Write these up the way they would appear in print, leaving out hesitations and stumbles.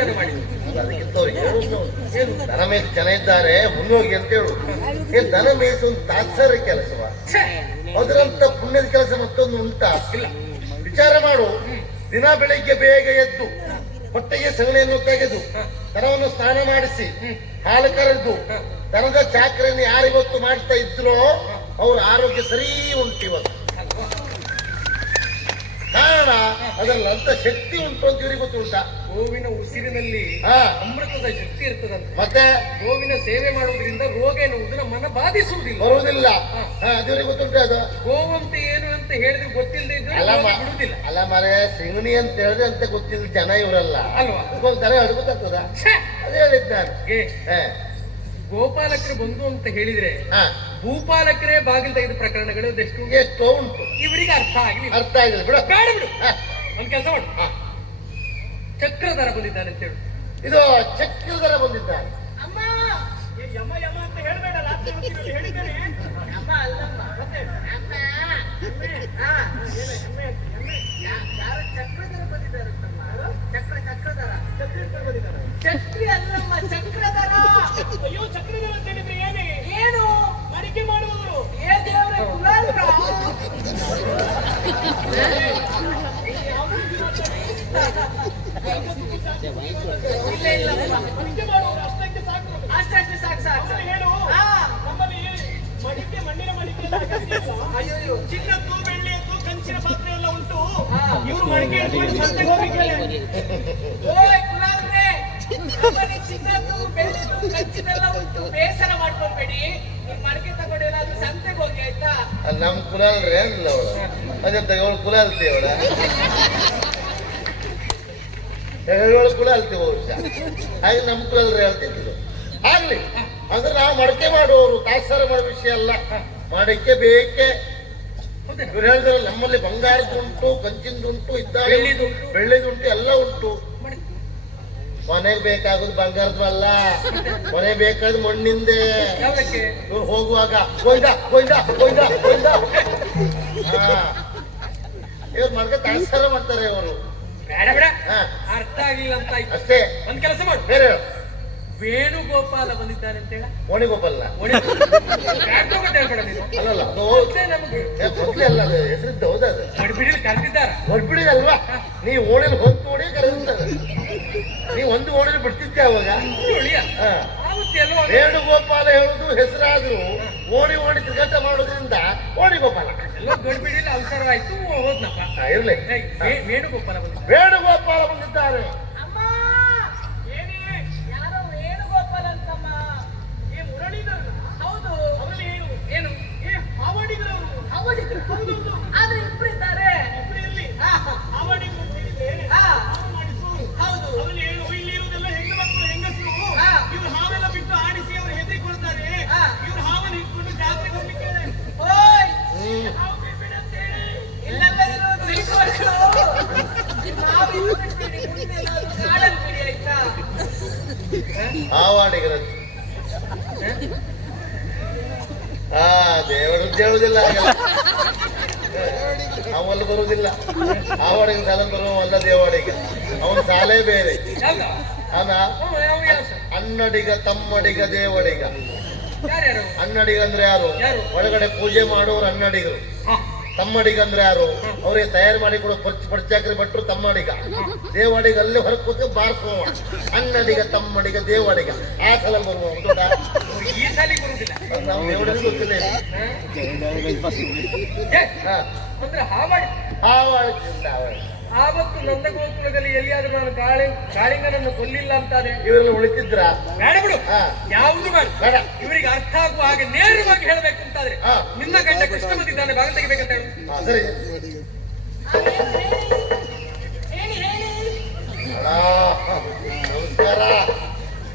ಸೇವೆಯನ್ನು ಮಾಡಿದ್ರು. ಅದಕ್ಕಿಂತ ಅವ್ರಿಗೆ ಏನು ದನ ಮೇಯಿಸ ಜನ ಇದ್ದಾರೆ ಮುನ್ನೋಗಿ ಅಂತ ಹೇಳು. ಏನ್ ದನ ಮೇಯಿಸ ಒಂದು ತಾತ್ಸಾರ ಕೆಲಸವ? ಅದರಂತ ಪುಣ್ಯದ ಕೆಲಸ ಮತ್ತೊಂದು ಉಂಟಾ? ಇಲ್ಲ. ವಿಚಾರ ಮಾಡು. ದಿನ ಬೆಳಿಗ್ಗೆ ಬೇಗ ಎದ್ದು ಹೊಟ್ಟೆಗೆ ಸಗಣಿಯನ್ನು ತೆಗೆದು ದನವನ್ನು ಸ್ನಾನ ಮಾಡಿಸಿ ಹಾಲು ಕರೆದು ದನದ ಚಾಕರಿಯನ್ನು ಯಾರಿವತ್ತು ಮಾಡ್ತಾ ಇದ್ರೋ ಅವ್ರ ಆರೋಗ್ಯ ಸರಿ ಉಂಟು ಇವತ್ತು. ಕಾರಣ ಅದರಲ್ಲಿ ಅಂತ ಶಕ್ತಿ ಉಂಟು ಅಂತ ಇವರಿಗೆ ಗೊತ್ತುಂಟಾ? ಗೋವಿನ ಉಸಿರಿನಲ್ಲಿ ಅಮೃತದ ಶಕ್ತಿ ಇರ್ತದಂತೆ. ಮತ್ತೆ ಗೋವಿನ ಸೇವೆ ಮಾಡುವುದರಿಂದ ರೋಗ ಎನ್ನುವುದು ನಮ್ಮನ್ನ ಬಾಧಿಸುವುದಿಲ್ಲ, ಬರುವುದಿಲ್ಲ. ಅದಿವರಿಗೆ ಗೊತ್ತುಂಟು. ಅದು ಗೋವಂತ ಏನು ಅಂತ ಹೇಳಿದ್ರೆ ಗೊತ್ತಿಲ್ಲದೆ ಇದ್ರೆ ಬಿಡುವುದಿಲ್ಲ. ಅಲ್ಲ ಮರೆ ಸಿಂಗಣಿ ಅಂತ ಹೇಳಿದ್ರೆ ಅಂತ ಗೊತ್ತಿಲ್ಲ ಜನ ಇವರಲ್ಲ ಅಲ್ವಾ? ದನ ಅಡ್ಗೊತ್ತಾಗ್ತದ? ಅದೇ ಹೇಳಿದ್ ನಾನು. ಗೋಪಾಲಕರು ಬಂದು ಅಂತ ಹೇಳಿದ್ರೆ ಭೂಪಾಲಕರೇ ಬಾಗಿಲು ತೆಗೆದ ಪ್ರಕರಣಗಳು ಎಷ್ಟೋ ಉಂಟು. ಇವರಿಗೆ ಅರ್ಥ ಆಗಿಲ್ಲ ಬಿಡ ಬೇಡ ಬಿಡು. ಒಂದ್ ಕೆಲಸ ಮಾಡು, ಚಕ್ರಧರ ಬಂದಿದ್ದಾನೆ ಅಂತ ಹೇಳು. ಇದು ಚಕ್ರಧರ ಬಂದಿದ್ದಾನೆ. ಅಮ್ಮ ಯಮ ಯಮ ಅಂತ ಹೇಳ್ಬೇಡ, ರಾತ್ರಿ ಹೇಳಿದ್ದೇನೆ. ಅಮ್ಮ ಅಲ್ಲಮ್ಮ, ಯಾರು ಚಕ್ರಧರ ಬಂದಿದ್ದಾರೆ? ಚಕ್ರಧರ ಚಕ್ರಿ ಅಲ್ಲಮ್ಮ, ಚಕ್ರಧರ. ಅಯ್ಯೋ ಚಕ್ರಧರ ಅಂತ ಹೇಳಿದ್ರೆ ಏನೇ? ಏನು ಮಡಿಕೆ ಮಾಡುವವರು? ಏ ದೇವರೇ, ಕುಲಾಲ್ರ. ಇಲ್ಲ ಇಲ್ಲ, ಮಡಿಕೆ ಮಾಡುವವರು ಅಷ್ಟಕ್ಕೆ ಸಾಕು, ಅಷ್ಟೇ ಸಾಕು ಸಾಕು. ಹೇಳು, ನಮ್ಮಲ್ಲಿ ಮಡಿಕೆ, ಮಣ್ಣಿನ ಮಡಿಕೆ. ಅಯ್ಯೋ, ಚಿನ್ನದ್ದು ಬೆಳ್ಳಿಯದ್ದು ಕಂಚಿನ ಪಾತ್ರೆ ಎಲ್ಲ ಉಂಟು. ಇವರು ಮಡಿಕೆ ಚಿನ್ನದ್ದು ಬೆಳ್ಳಿದ್ದು ಕಂಚಿನೆಲ್ಲ ಉಂಟು. ಬೇಸರ ಮಾಡ್ಕೊಳ್ಬೇಡಿ, ಮಡಿಕೆ ತಗೊಂಡು ಏನಾದ್ರು ಸಂತೆಗೆ ಹೋಗಿ ಆಯ್ತಾ? ನಮ್ ಕುಲಾಲ್ರಿ ಅಲ್ಲ ಅವಳ ಅದಂತ ಅವಳು ಕುಲ ಅಲ್ತಿ ಅವಳ ಏಳು ಕುಲ ಅಲ್ತೀವಿ ವರ್ಷ. ಹಾಗೆ ನಮ್ ಕುಲಲ್ರಿ ಹೇಳ್ತಿದ್ರು. ಆಗ್ಲಿ ಅಂದ್ರೆ ನಾವು ಮಡಕೆ ಮಾಡುವವರು ತಾತ್ಸಾರ ಮಾಡೋ ವಿಷಯ ಅಲ್ಲ. ಮಡಕೆ ಬೇಕೆ. ಇವ್ರು ಹೇಳಿದ್ರಲ್ಲ ನಮ್ಮಲ್ಲಿ ಬಂಗಾರದುಂಟು, ಕಂಚಿಂದುಂಟು, ಇದ್ದಾರೆ ಬೆಳ್ಳಿದುಂಟು, ಎಲ್ಲ ಉಂಟು. ಮನೆಗೆ ಬೇಕಾಗುದು ಬಂಗಾರದ್ದು ಅಲ್ಲ, ಮನೆ ಬೇಕಾದ ಮಣ್ಣಿಂದೆ. ಇವ್ರು ಹೋಗುವಾಗ ಕೊಯ್ದ ಕೊಯ್ದ ಕೊಯ್ದ ಕೊಯ್ದ. ಇವ್ರು ಮಡ್ಕ ತಾತ್ಸಾರ ಮಾಡ್ತಾರೆ ಇವರು. ಅರ್ಥ ಆಗಿಲ್ಲ ಅಂತ ಅಷ್ಟೇ. ಒಂದ್ ಕೆಲಸ ಮಾಡಿ, ಬೇರೆ ವೇಣುಗೋಪಾಲ ಬಂದಿದ್ದಾನೆ ಅಂತ ಹೇಳ. ಓಣಿಗೋಪಾಲ ಅಲ್ಲಲ್ಲ, ಮೊದ್ಲೇ ಅಲ್ಲ, ಅದು ಹೆಸರಿದ್ದ. ಹೌದದು ಒಡ್ಬಿಡಿಲಿ ಕರೆದಿದ್ದಾರೆ. ಒಡ್ಬಿಡಿಲಿ ಅಲ್ವಾ? ನೀವು ಓಣಿಲಿ ಹೊತ್ತು ಓಡಿ ಕರೆದಿದ್ದಾರೆ. ನೀವು ಒಂದು ಓಣಿಲಿ ಬಿಡ್ತಿದ್ದೆ ಅವಾಗ. ವೇಣುಗೋಪಾಲ ಹೇಳುದು ಹೆಸರಾದ್ರು ಓಣಿ ಓಣಿ ತಿರುಗಾಟ ಮಾಡೋದ್ರಿಂದ ಓಣಿಗೋಪಾಲ. ದೊಡ್ಡಬಿಡಿಲಿ ಅವಸರವಾಯ್ತು, ಹೋದ್ನಪ್ಪ. ಇರ್ಲಿ, ವೇಣುಗೋಪಾಲ ಬಂದಿದ್ದಾರೆ. ವೇಣುಗೋಪಾಲ ಬಂದಿದ್ದಾರೆ. ಆದ್ರೆ ಇಬ್ಬರಿದ್ದಾರೆ. ಹೌದು, ಇಲ್ಲಿ ಇರುವುದೆಲ್ಲ ಹೆಣ್ಣು ಮಕ್ಕಳು, ಹೆಂಗಸರು. ಇವ್ರು ಹಾವೆಲ್ಲ ಬಿಟ್ಟು ಆಡಿಸಿ ಅವರು ಹೆದರಿ ಕೊಡ್ತಾರೆ. ಇವ್ರು ಹಾವನ್ನು ಇಟ್ಕೊಂಡು ಜಾತ್ರೆಗೆ ಹೋಗ್ಲಿಕ್ಕೆ ಇಲ್ಲೆಲ್ಲ ಇರೋದು ಕಾಡಲ್ಲಿ ಆಯ್ತಾ? ಹಾವಾಡಿಗರ ದೇವರದ್ದು ಹೇಳುದಿಲ್ಲ, ಅವಲ್ಲಿ ಬರುವುದಿಲ್ಲ. ಆವಾಡಿಗೆ ಸಾಲ ಬರುವಲ್ಲ ದೇವಾಡಿಗ. ಅವನ ಸಾಲೇ ಬೇರೆ. ಅಲ್ಲ, ಅನ್ನಡಿಗ, ತಮ್ಮಡಿಗ, ದೇವಡಿಗ. ಅನ್ನಡಿಗ ಅಂದ್ರೆ ಯಾರು? ಒಳಗಡೆ ಪೂಜೆ ಮಾಡುವವರು ಅನ್ನಡಿಗರು. ತಮ್ಮಡಿಗ ಅಂದ್ರೆ ಯಾರು? ಅವ್ರಿಗೆ ತಯಾರು ಮಾಡಿ ಕೊಡೋ ಪರ್ಚಾಕರಿ ಭಟ್ರು ತಮ್ಮಡಿಗ. ದೇವಾಡಿಗ ಅಲ್ಲೇ ಹೊರ ಕೂತು ಬಾರಿಸುವ. ಅನ್ನಡಿಗ, ತಮ್ಮಡಿಗ, ದೇವಾಡಿಗ. ಆ ಸಲ ಬರುವ ದೊಡ್ಡ ಈ ಸಾಲ ಬರುವುದಿಲ್ಲ. ನಾವು ದೇವಡಿಗೆ ಗೊತ್ತಿಲ್ಲ. ಆವತ್ತು ನಂದಗೋಕುಲದಲ್ಲಿ ಎಲ್ಲಿಯಾದ್ರೂ ನಾನು ಕಾಳಿಂಗನನ್ನು ಕೊಲ್ಲಿಲ್ಲ ಅಂತಾದ್ರೆ ಇವರೆಲ್ಲ ಉಳಿತಿದ್ರ? ಬೇಡ ಬಿಡು, ಯಾವುದು ಬೇಡ. ಇವರಿಗೆ ಅರ್ಥ ಆಗುವ ಹಾಗೆ ನೇರವಾಗಿ ಹೇಳಬೇಕು ಅಂತಾದ್ರೆ ನಿನ್ನ ಗಂಡ ಕೃಷ್ಣ ಬಂದಿದ್ದಾನೆ, ಭಾಗ ತೆಗಿಬೇಕಂತ ಹೇಳಿ. ಸರಿ, ನಮಸ್ಕಾರ.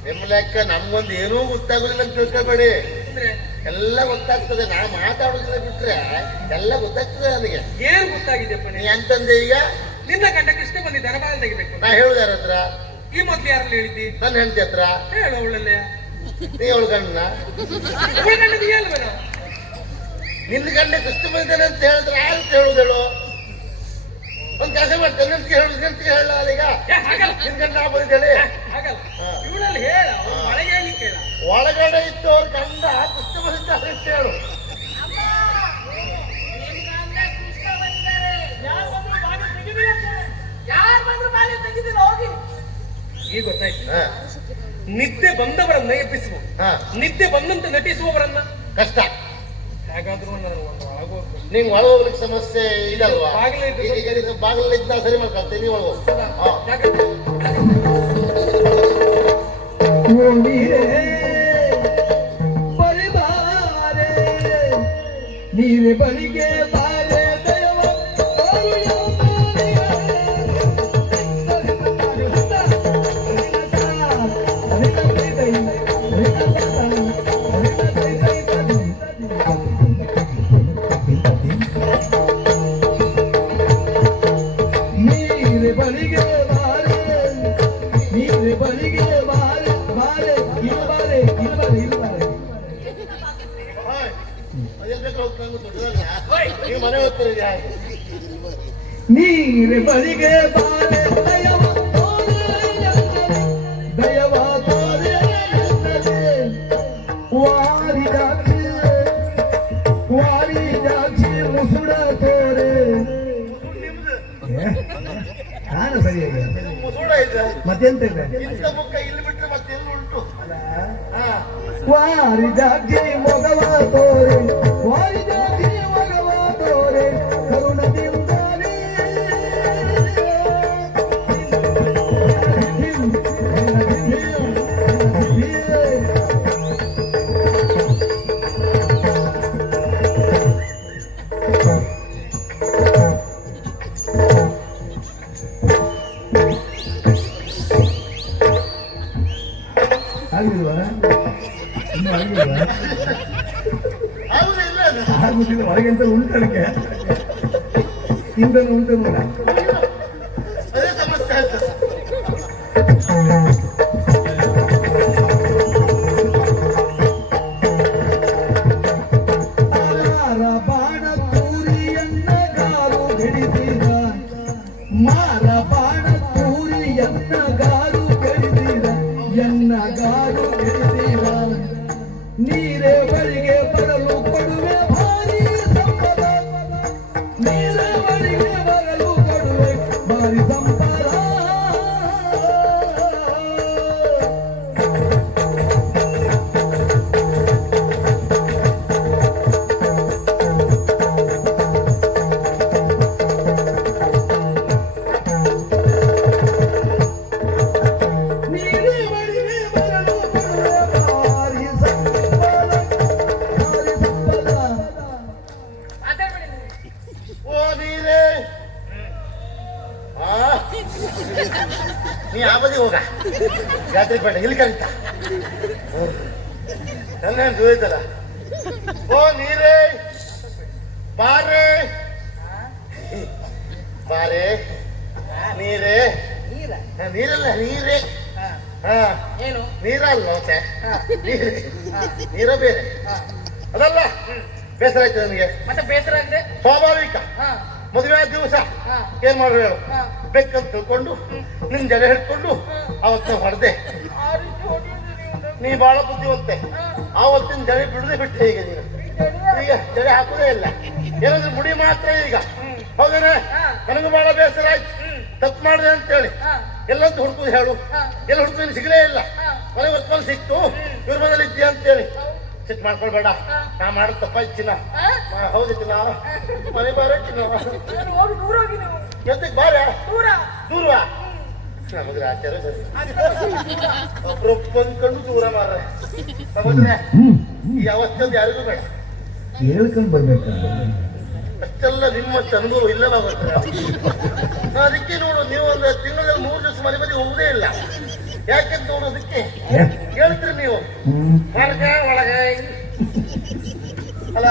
ನಿಮ್ಮ ಲೆಕ್ಕ ನಮ್ಗೊಂದು ಏನೂ ಗೊತ್ತಾಗುದಿಲ್ಲ ಅಂತ ತಿಳ್ಕೊಬೇಡಿ. ಎಲ್ಲ ಗೊತ್ತಾಗ್ತದೆ. ನಾ ಮಾತಾಡೋದಿಲ್ಲ ಬಿಟ್ರೆ ಎಲ್ಲ ಗೊತ್ತಾಗ್ತದೆ ನನಗೆ. ಏನ್ ಗೊತ್ತಾಗಿದೆಪ್ಪ? ನೀ ಅಂತಂದೆ ಈಗ ನಿನ್ನ ಗಂಡ ಕೃಷ್ಣ ಬಂದಿದ್ದಾನೆ, ಭಾಗ ತೆಗಿಬೇಕು. ನಾ ಹೇಳುದು ಯಾರ ಹತ್ರ? ಈ ಮೊದ್ಲು ಯಾರಲ್ಲಿ ಹೇಳಿದ್ದಿ? ನನ್ನ ಹೆಂಡತಿ ಹತ್ರ. ಹೇಳು ಅವಳಲ್ಲೇ. ನೀ ಅವಳು ಗಂಡ? ನಿನ್ನ ಗಂಡ ಕೃಷ್ಣ ಬಂದಿದ್ದಾನೆ ಅಂತ ಹೇಳಿದ್ರೆ ಅಂತ ಹೇಳುದೇಳು. ಒಂದ್ ಕೆಲಸ ಮಾಡ್ತೇನೆ, ನೆನ್ಸಿ ಹೇಳುದು, ನೆನ್ಸಿ ಹೇಳಲ್ಲ ಈಗ. ನಿನ್ ಗಂಡ ಬಂದಿದ್ದೇನೆ ಈಗ ಗೊತ್ತಾಯ್ತು. ಹಾ ನಿದ್ದೆ ಬಂದವರನ್ನ ಎಬ್ಬಿಸುವ, ಹಾ ನಿದ್ದೆ ಬಂದಂತೆ ನಟಿಸುವವರನ್ನ ಕಷ್ಟ. ಹೇಗಾದ್ರೂ ಆಗೋದು. ನಿಂಗೆ ಒಳ ಹೋಗ್ಲಿಕ್ಕೆ ಸಮಸ್ಯೆ ಇದಲ್ವಾ? ಬಾಗಿಲು ಇದ್ದು ಬಾಗಿಲಿದ್ದ ಸರಿ ಮಾಡ್ಕೊಳ್ತೇನೆ, ನೀವು ಒಳಗೆ ಹೋಗು. ಹಾ ಓ ನೀರೇ ಪರಿಬಾರೆ, ನೀರೆ ಬಳಿಗೆ ಬಾರೆ ದಯವ ನೀರೆ ಬಳಿಗೆ ಬಾರೆ, ನೀರೆ ಬಳಿಗೆ ಬಾರೆ ಬಾರೆ ಇಲ್ಬಾರೆ ಇಲ್ಬಾರೆ ಇಲ್ಬಾರೆ. ನೀವು ಮನೆ ಹೋಗ್ತೀರಿ ಯಾರು? ನೀರೆ ಬಳಿಗೆ ಬಾರೆ ದಯವ ತೋರೆ ದಯವ ತೋರೆ ವಾರಿದಾಕ್ಷಿ ಮುಸುಡ ತೋರೆ. ನಾನು ಸರಿಯಾಗಿ ಮುಸುಡ ಇದೆ, ಮತ್ತೆಂತ ಇದೆ? ಇಂಥ ಮುಖ ಇಲ್ಲಿ ಬಿಟ್ಟರೆ ಮತ್ತೆ ಎಲ್ಲಿ ಉಂಟು? ಹಾ ವಾರಿದಾಕ್ಷಿ ಮೊಗವ ತೋರೆ, ವಾರಿದಾಕ್ಷಿ ಮೊಗವ ತೋರೆ ಕರುಣದಿಂದಾನೆ. ಆಗಿಲ್ವಾ? ಇನ್ನೂ ಆಗಿಲ್ವಾ? ಹೌದು ಇಲ್ಲ ಅದು. ಆಗುದಿಲ್ಲ, ಹೊರಗೆಂತ ಉಂಟಕ್ಕೆ ಇಂದನು ಉಂಟನು ಅದೇ ಸಮಸ್ಯೆ ಆಯ್ತು. ಮಾರ ಬಾಣ ತೂರಿಯನ್ನ ಗಾರು ಹಿಡಿದಿದ, ಮಾರ ಬಾಣ ತೂರಿಯನ್ನ ಗಾರು ಹಿಡಿದಿದ, ಎನ್ನ ಗಾರು ಹಿಡಿದಿದ. ನೀರೇ ಬಳಿಗೆ ಬರಲು ಕೊಡುವೆ ಭಾರಿ ಸಂಪದ, ನೀರೇ ಬಳಿಗೆ ಬರಲು ಕೊಡುವೆ ಭಾರಿ ಸಂಪದ. ನೀರೇ ಬಳಿಗೆ ಬರಲು ಕೊಡುವೆ ಭಾರಿ ಸಂಪದ, ಭಾರಿ ಸಂಪದ. ಓ ನೀರೇ, ಆ ನೀ ಆ ಬದಿ ಹೋಗ, ಜಾತ್ರೆ ಬೇಡ, ಇಲ್ಲಿ ಕರೀತ ನನ್ನ ಜೋಯ್ತಲ್ಲ. ಓ ನೀರೇ ಬಾರೆ, ಬಾರೆ ನೀರೇ. ನೀರಲ್ಲ ನೀರೇ. ಹಾ ಏನು ನೀರಲ್ಲ ಮತ್ತೆ ನೀರೇ, ನೀರ ಬೇರೆ ಅದಲ್ಲ. ಬೇಸರ ಆಯ್ತು ನನಗೆ, ಮತ್ತೆ ಬೇಸರ ಆಗಿದೆ. ಸ್ವಾಭಾವಿಕ. ಹಾ ಮದುವೆ ಆದ ದಿವಸ ಹಾ ಏನ್ ಮಾಡ್ರು ಹೇಳು? ಹಾ ಬೆಕ್ಕಂತ ತಿಳ್ಕೊಂಡು ನಿನ್ ಜಡೆ ಹಿಡ್ಕೊಂಡು ಅವತ್ತ ಹೊಡೆದೆ. ಆ ರೀತಿ ಹೊಡೆಯುವುದು ನೀವು. ನೀ ಬಹಳ ಬುದ್ಧಿವಂತೆ. ಆವತ್ತಿನ ಜಡೆ ಬಿಡದೆ ಬಿಟ್ಟೆ. ಈಗ ನೀನು ಈಗ ಜಡೆ ಹಾಕುದೇ ಇಲ್ಲ, ಏನಾದ್ರು ಮುಡಿ ಮಾತ್ರ ಈಗ. ಹೌದೇನೆ? ನನಗೂ ಬಹಳ ಬೇಸರ ಆಯ್ತು, ತಪ್ಪು ಮಾಡಿದೆ ಅಂತೇಳಿ. ಎಲ್ಲಂತ ಹುಡುಕುದು ಹೇಳು? ಎಲ್ಲ ಹುಡುಕಿದ್ರೆ ಸಿಗಲೇ ಇಲ್ಲ. ಮನೆ ಹೊತ್ಕೊಂಡು ಸಿಕ್ತು, ಇವ್ರ ಮನೇಲಿ ಇದ್ದೀಯ ಅಂತೇಳಿ. ಸಿಟ್ಟು ಮಾಡ್ಕೊಳ್ಬೇಡ, ನಾ ಮಾಡೋದು ತಪ್ಪಾಯ್ತು ಚಿನ್ನ. ಹೌದು ಚಿನ್ನ, ಮನೆ ಬಾರ ಚಿನ್ನ. ಹೋಗಿ ದೂರ ಹೋಗಿ ನೀವು. ಎದ್ದಕ್ಕೆ ಬಾರ ದೂರ ದೂರವಾ? ನಮಗ್ರೆ ಆಚಾರ ಸರಿ, ಒಬ್ರೊಬ್ಬ ಅಂದ್ಕೊಂಡು ದೂರ ಮಾರ. ಸಮುದ್ರೆ ಈ ಅವಸ್ಥೆ ಯಾರಿಗೂ ಬೇಡ. ಹೇಳ್ಕೊಂಡು ಬರ್ಬೇಕಂದ್ರೆ ಅಷ್ಟೆಲ್ಲ ನಿಮ್ಮಷ್ಟು ಅನುಭವ ಇಲ್ಲವಾಗುತ್ತೆ. ಅದಕ್ಕೆ ನೋಡು, ನೀವು ಒಂದು ತಿಂಗಳಲ್ಲಿ 3 ದಿವಸ ಮನೆ ಬದಿ ಹೋಗುದೇ ಇಲ್ಲ. ಯಾಕೆಂತ ನೋಡೋದಕ್ಕೆ ಹೇಳ್ತೀರಿ ನೀವು ಹೊರಗ ಒಳಗ ಅಲ್ಲ.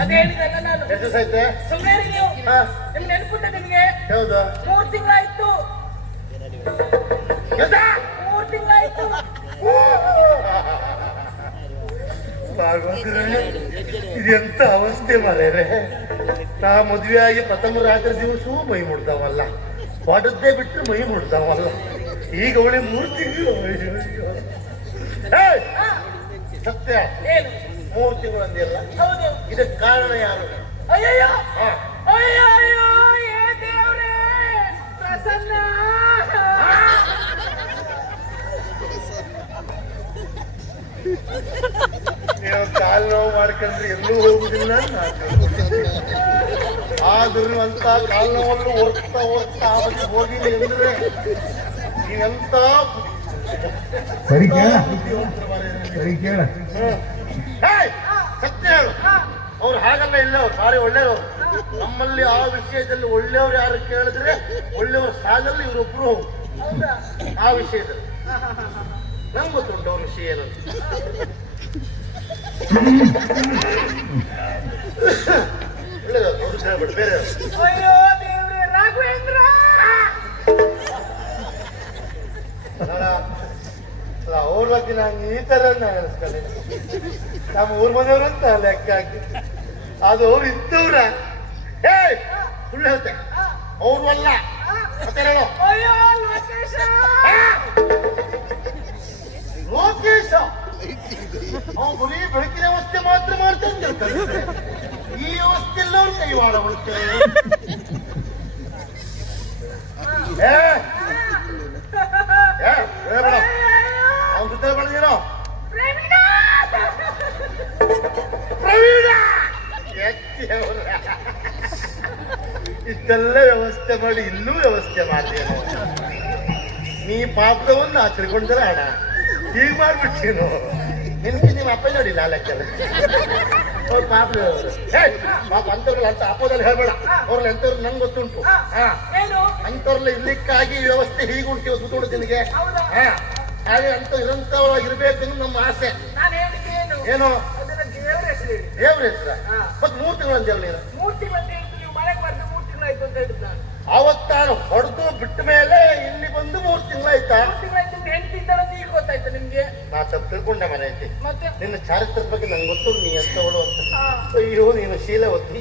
ಅದೇ ಹೇಳಿದಲ್ಲ ನಾನು. ಎಷ್ಟು ದಿವಸ ಆಯ್ತೆ? ಸುಮ್ಮನೆ ನೀವು. ಹಾ ನಿಮ್ಗೆ ನೆನಪುಂಟ ನಿಮ್ಗೆ? ಹೌದು. 3 ತಿಂಗಳಾಯ್ತು. ಎಂತ? 3 ತಿಂಗಳಾಯ್ತು. ಇದೆಂತ ಅವಸ್ಥೆ ಮಾರ್ರೆ. ನಾ ಮದುವೆ ಆಗಿ ಪ್ರಥಮ ರಾತ್ರಿ ದಿವಸವೂ ಮೈ ಮುಡ್ದಾವಲ್ಲ, ಹೊಡೆದ್ದೇ ಬಿಟ್ಟು ಮೈ ಮುಡ್ದಾವಲ್ಲ. ಈಗ ಅವಳಿ 3 ತಿಂಗಳು. ಸತ್ಯ ಏನು? 3 ತಿಂಗಳು ಅಂದಿಲ್ಲ. ಹೌದು. ಇದಕ್ಕೆ ಕಾರಣ ಯಾರು? ಅಯ್ಯಯ್ಯೋ ಹಾ. ಅಯ್ಯಯ್ಯೋ, ಏ ದೇವ್ರೇ, ಪ್ರಸನ್ನ. ಮಾಡ್ಕೊಂಡ್ರೆ ಎಲ್ಲೂ ಹೋಗುದಿಲ್ಲ ಆದ್ರೂ ಅಂತ ಕಾಲ್ ನೋವನ್ನು ಓಡ್ತಾ ಅವರಿಗೆ ಹೋಗಿಲ್ಲ ಅಂದ್ರೆ ನೀವೆಂತ ಸರಿ ಕೇಳ ಸರಿ ಕೇಳ ಸತ್ಯ ಹೇಳು. ಅವ್ರು ಹಾಗಲ್ಲ ಇಲ್ಲ, ಅವ್ರು ಭಾರಿ ಒಳ್ಳೆಯವರು. ನಮ್ಮಲ್ಲಿ ಆ ವಿಷಯದಲ್ಲಿ ಒಳ್ಳೆಯವ್ರು ಯಾರು ಕೇಳಿದ್ರೆ ಒಳ್ಳೆಯವ್ರ ಸಾಲಲ್ಲಿ ಇವರೊಬ್ರು ಹೋಗು ಆ ವಿಷಯದಲ್ಲಿ. ನಂಗೆ ಗೊತ್ತುಂಟು ಅವ್ರ ವಿಷಯ ಏನಂತ. ಒಳ್ಳೆಯದು ಅವ್ರು ಹೇಳ್ಬೇಡಿ ಬೇರೆ ಅಯ್ಯೋ ದೇವ್ರೆ ರಾಘವೇಂದ್ರ ಅವ್ರ ಬಗ್ಗೆ ನಾನು ಈ ತರ ಅನಿಸ್ಕೊಂಡೆ. ನಮ್ಮ ಊರ್ ಮನೆಯವರು ಅಂತ ಲೆಕ್ಕ ಹಾಕಿ ಅದು ಅವ್ರು ಇದ್ದವ್ರ ಹೇ ಸುಳ್ಳು ಹೇಳ್ತೆ ಅವ್ರು ಅಲ್ಲ ಮತ್ತೆ ಹೇಳೋ ಅಯ್ಯೋ ಲೋಕೇಶ ಲೋಕೇಶ ಅವ್ನು ಬರೀ ಬೆಳಕಿನ ವ್ಯವಸ್ಥೆ ಮಾತ್ರ ಮಾಡ್ತಾನೆ. ಈ ವ್ಯವಸ್ಥೆ ಎಲ್ಲ ಅವ್ರು ಕೈವಾಡ ಬಿಡ್ತೇವೆ. ಅವ್ನ ಜೊತೆ ಬೆಳೆದೇನೋ ಪ್ರವೀಣ ಇಷ್ಟೆಲ್ಲ ವ್ಯವಸ್ಥೆ ಮಾಡಿ ಇಲ್ಲೂ ವ್ಯವಸ್ಥೆ ಮಾಡ್ತೇನೋ. ನೀ ಪಾಪದವನ್ನ ಆಚರಿಕೊಂಡ್ರೆ ಅಣ್ಣ ಹೀಗೆ ಮಾಡ್ಬಿಡ್ತೀನೋ. ನಿನ್ಗೆ ನಿಮ್ಮ ಅಪ್ಪ ನೋಡಿಲ್ಲ ಆ ಲೆಕ್ಕದಲ್ಲಿ ಅವ್ರು ಪಾಪದವರು. ಪಾಪ ಅಂತವ್ರಲ್ಲ ಅಂತ ಅಪ್ಪದಲ್ಲಿ ಹೇಳ್ಬೇಡ. ಅವ್ರಲ್ಲಿ ಎಂತವ್ರು ನಂಗೆ ಗೊತ್ತುಂಟು. ಅಂತವ್ರಲ್ಲ ಇರ್ಲಿಕ್ಕಾಗಿ ವ್ಯವಸ್ಥೆ ಹೀಗುಂಟು ಸುತ್ತೋಡು ನಿನಗೆ. ಹಾಗೆ ಅಂತ ಇರಂತವ್ರಾಗಿರ್ಬೇಕು ಅನ್ನೋದು ನಮ್ಮ ಆಸೆ. ಏನೋ ದೇವ್ರ ಹೆಸರ ಮತ್ 3 ತಿಂಗಳಂತ ಹೇಳಿ ನೀನು. 3 ತಿಂಗಳಂತ ನೀವು ಮನೆಗೆ ಬಂದು 3 ತಿಂಗಳಾಯ್ತು ಅಂತ ಹೇಳಿದ್ ನಾನು. ಅವತ್ತಾನು ಹೊಡೆದು ಬಿಟ್ಟ ಮೇಲೆ ಇಲ್ಲಿ ಬಂದು 3 ತಿಂಗಳಾಯ್ತಾ? 3 ತಿಂಗಳಾಯ್ತು ಹೆಂಡತಿದ್ದಾರಂತ ಈಗ ಗೊತ್ತಾಯ್ತು ನಿಮ್ಗೆ? ನಾ ತಪ್ಪು ತಿಳ್ಕೊಂಡೆ ಮನೆ ಐತಿ. ಮತ್ತೆ ನಿನ್ನ ಚಾರಿತ್ರದ ಬಗ್ಗೆ ನಂಗೆ ಗೊತ್ತು ನೀ ಎಂತವಳು ಅಂತ. ಅಯ್ಯೋ ನೀನು ಶೀಲವತಿ,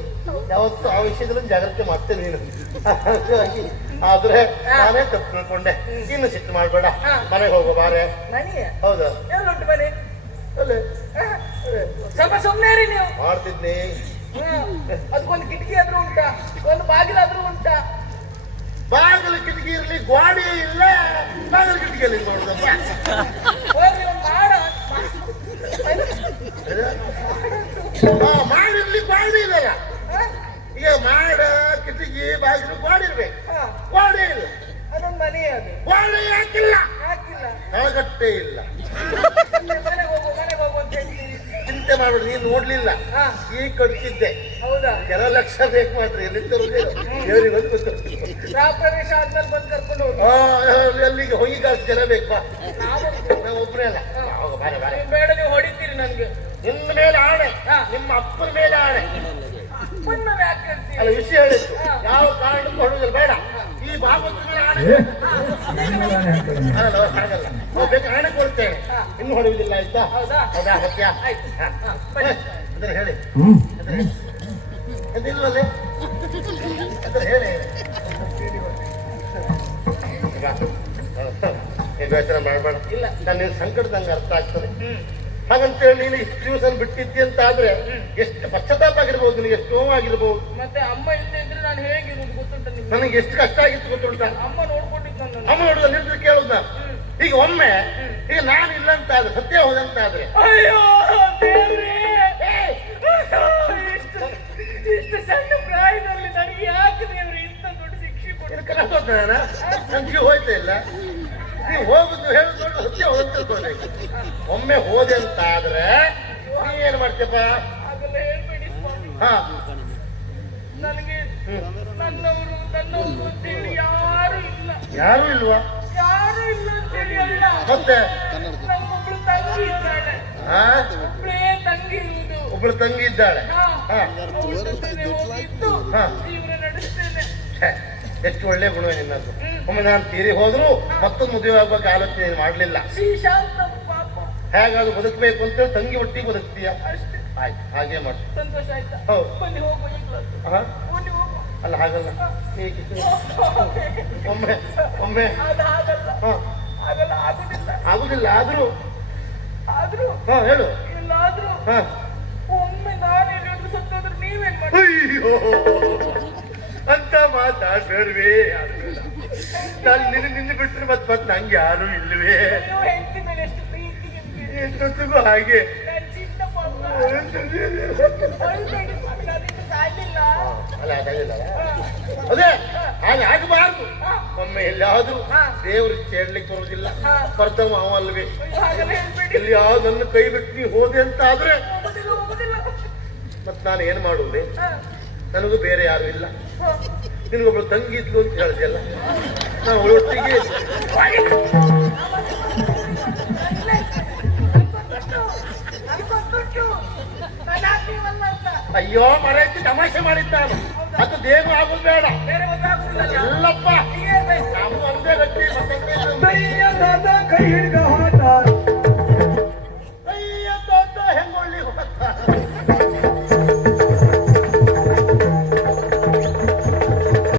ಯಾವತ್ತು ಆ ವಿಷಯದಲ್ಲಿ ಜಾಗ್ರತೆ ಮಾಡ್ತೇನೆ ನೀನು. ಹಾಗಾಗಿ ಆದ್ರೆ ನಾನೇ ತಪ್ಪು ತಿಳ್ಕೊಂಡೆ. ಇನ್ನು ಸಿಟ್ಟು ಮಾಡ್ಬೇಡ, ಮನೆಗೆ ಹೋಗೋ ಬಾರೆ. ಮನೆ ಹೌದಾ? ಎಲ್ಲುಂಟು ಮನೆ? ಅಲ್ಲೇ ಸ್ವಲ್ಪ ಸುಮ್ಮನೆ ರೀ ನೀವು. ಮಾಡ್ತಿದ್ನಿ. ಅದಕ್ಕೊಂದು ಕಿಟಕಿ ಆದ್ರೂ ಉಂಟಾ? ಒಂದು ಬಾಗಿಲಾದ್ರೂ ಉಂಟಾ? ಬಾಗಿಲು ಕಿಟಕಿ ಇರ್ಲಿ, ಗೋಡೆ ಇಲ್ಲ, ಬಾಗಿಲು ಕಿಟಕಿಯಲ್ಲಿ ನೋಡುದಪ್ಪ. ಹೋಗ್ರಿ ಒಂದು ಮಾಡ ಮಾಡಿರ್ಲಿ, ಗೋಡೆ ಇದಲ್ಲ. ಈಗ ಮಾಡ ಕಿಟಕಿ ಬಾಗಿಲು ಗೋಡೆ ಇರ್ಬೇಕು. ಗೋಡೆ ಇಲ್ಲ, ಅದೊಂದು ಮನೆ. ಅದು ಗೋಡೆ ಯಾಕಿಲ್ಲ? ಹಾಕಿಲ್ಲ, ಒಳಗಟ್ಟೆ ಇಲ್ಲ. ಮನೆಗೆ ಹೋಗು ಅಂತ ಹೇಳ್ತೀರಿ. ಚಿಂತೆ ಮಾಡ್ಬೇಡಿ, ನೀನು ನೋಡ್ಲಿಲ್ಲ. ಈಗ ಕಟ್ತಿದ್ದೆ. ಹೌದಾ? ಕೆಲ ಲಕ್ಷ ಬೇಕು ಮಾತ್ರ. ಎಲ್ಲಿಂದ ದೇವರಿಗೆ ಒಂದು ಗೊತ್ತು. ಗೃಹ ಪ್ರವೇಶ ಆದ್ಮೇಲೆ ಬಂದು ಕರ್ಕೊಂಡು ಹೋಗಿ. ಅಲ್ಲಿಗೆ ಹೊಯ್ಗಾಸ್ ಜನ ಬೇಕು ಬಾ. ನಾವು ಒಬ್ಬರೇ ಅಲ್ಲ. ಬಾರೆ ಬಾರೆ. ನೀವು ಬೇಡ, ನೀವು ಹೊಡಿತೀರಿ ನನ್ಗೆ. ನಿನ್ನ ಮೇಲೆ ಆಣೆ, ನಿಮ್ಮ ಅಪ್ಪನ ಮೇಲೆ ಆಣೆ. ಅಪ್ಪನ ಯಾಕೆ ಹೇಳ್ತೀರಿ? ಅಲ್ಲ ವಿಷಯ ಹೇಳಿತ್ತು, ಯಾವ ಕಾರಣಕ್ಕೂ ಹೊಡುದಿಲ್ಲ. ಬೇಡ, ಈ ಭಾಗವತ ಮೇಲೆ ಆಣೆ. ಅಲ್ಲ ಹಾಗಲ್ಲ, ನಾವು ಬೇಕು ಆಣೆ ಕೊಡ್ತೇವೆ, ಇನ್ನು ಹೊಡೆಯುವುದಿಲ್ಲ. ಆಯ್ತಾ? ಹೌದಾ? ಹೌದಾ? ಸತ್ಯ. ಅದನ್ನ ಹೇಳಿ ಅದಿಲ್ವಲ್ಲೇ ಅದನ್ನ ಹೇಳಿ. ಯೋಚನೆ ಮಾಡಬೇಡ. ಇಲ್ಲ, ನಾನು ನಿನ್ನ ಸಂಕಟದಂಗೆ ಅರ್ಥ ಆಗ್ತದೆ. ಹಾಗಂತೇಳಿ ನೀನು ಇಷ್ಟು ದಿವಸ ಬಿಟ್ಟಿದ್ದಿ ಅಂತ ಆದ್ರೆ ಎಷ್ಟು ಪಶ್ಚಾತ್ತಾಪ ಆಗಿರ್ಬೋದು, ನಿನಗೆ ಎಷ್ಟು ನೋವಾಗಿರ್ಬೋದು. ಮತ್ತೆ ಅಮ್ಮ ಇಲ್ಲದೆ ಇದ್ರೆ ನಾನು ಹೇಗಿರುವುದು ಗೊತ್ತುಂಟ ನಿಮ್ಗೆ? ನನಗೆ ಎಷ್ಟು ಕಷ್ಟ ಆಗಿತ್ತು ಗೊತ್ತುಂಟ. ಅಮ್ಮ ನೋಡ್ಕೊಂಡಿದ್ದು ನನ್ನ. ಅಮ್ಮ ನೋಡುದ ನಿಂತು ಕೇಳುದ. ಈಗ ಒಮ್ಮೆ ಈಗ ನಾನು ಇಲ್ಲ ಅಂತ ಆದ್ರೆ, ಸತ್ಯ ಹೋದಂತ ಆದ್ರೆ, ಅಯ್ಯೋ ದೇವ್ರೇ, ಇಷ್ಟು ಸಣ್ಣ ಪ್ರಾಯದಲ್ಲಿ ನನಗೆ ಯಾಕೆ ದೇವ್ರೆ ಇಂಥ ದೊಡ್ಡ ಶಿಕ್ಷೆ ಕೊಟ್ಟು? ನನಗೆ ಹೋಯ್ತಾ ಇಲ್ಲ. ನೀವು ಹೋಗುದು ಹೇಳುದು ನೋಡಿ ಸತ್ಯ ಹೋದಂತ ತಿಳ್ಕೊಳ್ಬೇಕು. ಒಮ್ಮೆ ಹೋದೆ ಅಂತ ಆದ್ರೆ ನೀವೇನ್ ಮಾಡ್ತೀಯಪ್ಪ? ಹಾಗೆಲ್ಲ ಹೇಳ್ಬೇಡಿ ಸ್ವಾಮಿ. ಹಾ, ನನಗೆ ನನ್ನವರು ಅಂತೇಳಿ ಯಾರು ಇಲ್ಲ. ಯಾರು ಇಲ್ವಾ? ಯಾರು ಇಲ್ಲ ಅಂತೇಳಿ ಅಲ್ಲ, ಮತ್ತೆ ನಮ್ಮೊಬ್ಳು ತಂಗಿ ಇದ್ದಾಳೆ. ಹಾ, ಒಬ್ಳೇ ತಂಗಿ ಇರುವುದು. ಒಬ್ಳು ತಂಗಿ ಇದ್ದಾಳೆ. ಹಾ, ಅವ್ಳ ಜೊತೆನೆ ಹೋಗಿದ್ದು ಹಾ. ಜೀವನ ನಡೆಸ್ತೇನೆ. ಛೆ, ಎಷ್ಟು ಒಳ್ಳೆ ಗುಣ ನಿನ್ನದು. ಒಮ್ಮೆ ನಾನು ತೀರಿ ಹೋದ್ರು ಮತ್ತೊಂದು ಮದುವೆ ಆಗ್ಬೇಕು ಆಲೋಚನೆ ಮಾಡಲಿಲ್ಲ. ಶ್ರೀಶಾಂತ ಪಾಪ ಹೇಗಾದ್ರು ಬದುಕಬೇಕು ಅಂತೇಳಿ ತಂಗಿ ಒಟ್ಟಿಗೆ ಬದುಕ್ತೀಯ. ಅಷ್ಟೇ. ಆಯ್ತು, ಹಾಗೆ ಮಾಡಿ. ಸಂತೋಷ ಆಯ್ತಾ? ಹೌದು. ಬನ್ನಿ ಹೋಗುವ ಈಗಲೂ. ಹಾ, ಬನ್ನಿ ಹೋಗುವ. ಅಲ್ಲ ಹಾಗಲ್ಲ. ಹೀಗೆ ಒಮ್ಮೆ ಒಮ್ಮೆ ಅದು ಹಾಗಲ್ಲ, ಹಾ, ಹಾಗಲ್ಲ, ಆಗುದಿಲ್ಲ. ಆಗುದಿಲ್ಲ. ಆದ್ರೂ ಆದ್ರೂ ಹಾ ಹೇಳು. ಇಲ್ಲಾದ್ರೂ ಹಾ, ಒಮ್ಮೆ ನಾನೇ ಹೇಳಿದ್ರು ಸತ್ತಾದ್ರೂ ನೀವೇನ್ ಮಾಡಿ? ಅಯ್ಯೋ ಅಂತ ಮಾತಾಡ್ಬೇಡ್ವೇ. ನಾನು ನಿನ್ನ ಬಿಟ್ಟರೆ ಮತ್ ನಂಗೆ ಯಾರು ಇಲ್ವೇ. ಹೆಂಡತಿ ಮೇಲೆ ಎಷ್ಟು ಪ್ರೀತಿ ನಿಮ್ಗೆ. ಎಷ್ಟೊತ್ತಿಗೂ ಹಾಗೆ. ನನ್ನ ಚಿನ್ನ ಮಗ. ಅಳ್ಬೇಡಿ ಸ್ವಾಮಿ, ನಾನಿನ್ನು ಸಾಯ್ಲಿಲ್ಲ. ಅಲ್ಲ ಅದಾಗಿಲ್ಲ ಅದೇ ಹಾಗೆ ಆಗಬಾರ್ದು. ಒಮ್ಮೆ ಎಲ್ಲಿಯಾದ್ರೂ ದೇವ್ರ ಕೇಳಲಿಕ್ಕೆ ಬರುವುದಿಲ್ಲ, ಬರ್ದವ ಅವಲ್ವೇ. ಹಾಗೆಲ್ಲ ಹೇಳ್ಬೇಡಿ. ಎಲ್ಲಿಯಾದ್ರೂ ನನ್ನ ಕೈ ಬಿಟ್ಟು ನೀ ಹೋದೆ ಅಂತ ಆದ್ರೆ ಹೋಗುದಿಲ್ಲ, ಹೋಗುದಿಲ್ಲ. ಮತ್ ನಾನು ಏನ್ ಮಾಡುವುದೇ? ನನಗೂ ಬೇರೆ ಯಾರು ಇಲ್ಲ. ನಿನಗೊಬ್ಳು ತಂಗಿ ಇದ್ಲು ಅಂತ ಹೇಳ್ದೆಲ್ಲ, ನಾವು ಒಟ್ಟಿಗೆ ಅಯ್ಯೋ ಮರೆಯಕ್ಕೆ ತಮಾಷೆ ಮಾಡಿದ್ದಾನು. ಅದು ದೇವ ಆಗುದು ಬೇಡ. ಎಲ್ಲಪ್ಪ ನಾವು ಒಂದೇ ಗಟ್ಟಿ ಕೈ ಹಿಡ್ಕ ಹೋದ ಅಯ್ಯ ದೊಡ್ಡ ಹೆಂಗೊಳ್ಳಿ ಹೋಗ್ತಾ